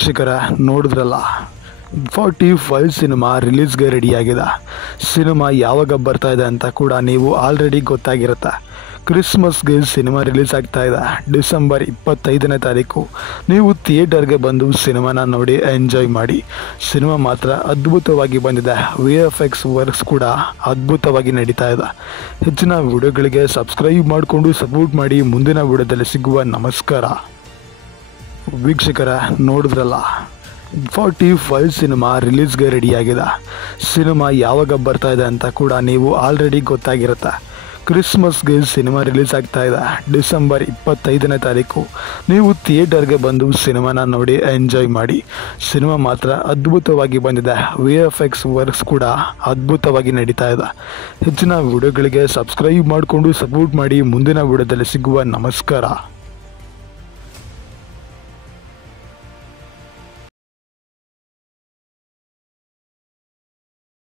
ವೀಕ್ಷಕರ ನೋಡಿದ್ರಲ್ಲ 45 ಸಿನಿಮಾ ರಿಲೀಸ್ಗೆ ರೆಡಿಯಾಗಿದೆ. ಸಿನಿಮಾ ಯಾವಾಗ ಬರ್ತಾ ಇದೆ ಅಂತ ಕೂಡ ನೀವು ಆಲ್ರೆಡಿ ಗೊತ್ತಾಗಿರುತ್ತೆ. ಕ್ರಿಸ್ಮಸ್ಗೆ ಸಿನಿಮಾ ರಿಲೀಸ್ ಆಗ್ತಾ ಇದೆ ಡಿಸೆಂಬರ್ 25ನೇ ತಾರೀಕು. ನೀವು ಥಿಯೇಟರ್ಗೆ ಬಂದು ಸಿನಿಮಾನ ನೋಡಿ ಎಂಜಾಯ್ ಮಾಡಿ. ಸಿನಿಮಾ ಮಾತ್ರ ಅದ್ಭುತವಾಗಿ ಬಂದಿದೆ. VFX ವರ್ಕ್ಸ್ ಕೂಡ ಅದ್ಭುತವಾಗಿ ನಡೀತಾ ಇದೆ. ಹೆಚ್ಚಿನ ವಿಡಿಯೋಗಳಿಗೆ ಸಬ್ಸ್ಕ್ರೈಬ್ ಮಾಡಿಕೊಂಡು ಸಪೋರ್ಟ್ ಮಾಡಿ. ಮುಂದಿನ ವಿಡಿಯೋದಲ್ಲಿ ಸಿಗುವ. ನಮಸ್ಕಾರ. ವೀಕ್ಷಕರ ನೋಡಿದ್ರಲ್ಲ 45 ಸಿನಿಮಾ ರಿಲೀಸ್ಗೆ ರೆಡಿಯಾಗಿದೆ. ಸಿನಿಮಾ ಯಾವಾಗ ಬರ್ತಾ ಇದೆ ಅಂತ ಕೂಡ ನೀವು ಆಲ್ರೆಡಿ ಗೊತ್ತಾಗಿರುತ್ತೆ. ಕ್ರಿಸ್ಮಸ್ಗೆ ಸಿನಿಮಾ ರಿಲೀಸ್ ಆಗ್ತಾ ಇದೆ ಡಿಸೆಂಬರ್ 25ನೇ ತಾರೀಕು. ನೀವು ಥಿಯೇಟರ್ಗೆ ಬಂದು ಸಿನಿಮಾನ ನೋಡಿ ಎಂಜಾಯ್ ಮಾಡಿ. ಸಿನಿಮಾ ಮಾತ್ರ ಅದ್ಭುತವಾಗಿ ಬಂದಿದೆ. VFX ವರ್ಕ್ಸ್ ಕೂಡ ಅದ್ಭುತವಾಗಿ ನಡೀತಾ ಇದೆ. ಹೆಚ್ಚಿನ ವಿಡಿಯೋಗಳಿಗೆ ಸಬ್ಸ್ಕ್ರೈಬ್ ಮಾಡಿಕೊಂಡು ಸಪೋರ್ಟ್ ಮಾಡಿ. ಮುಂದಿನ ವಿಡಿಯೋದಲ್ಲಿ ಸಿಗುವ. ನಮಸ್ಕಾರ.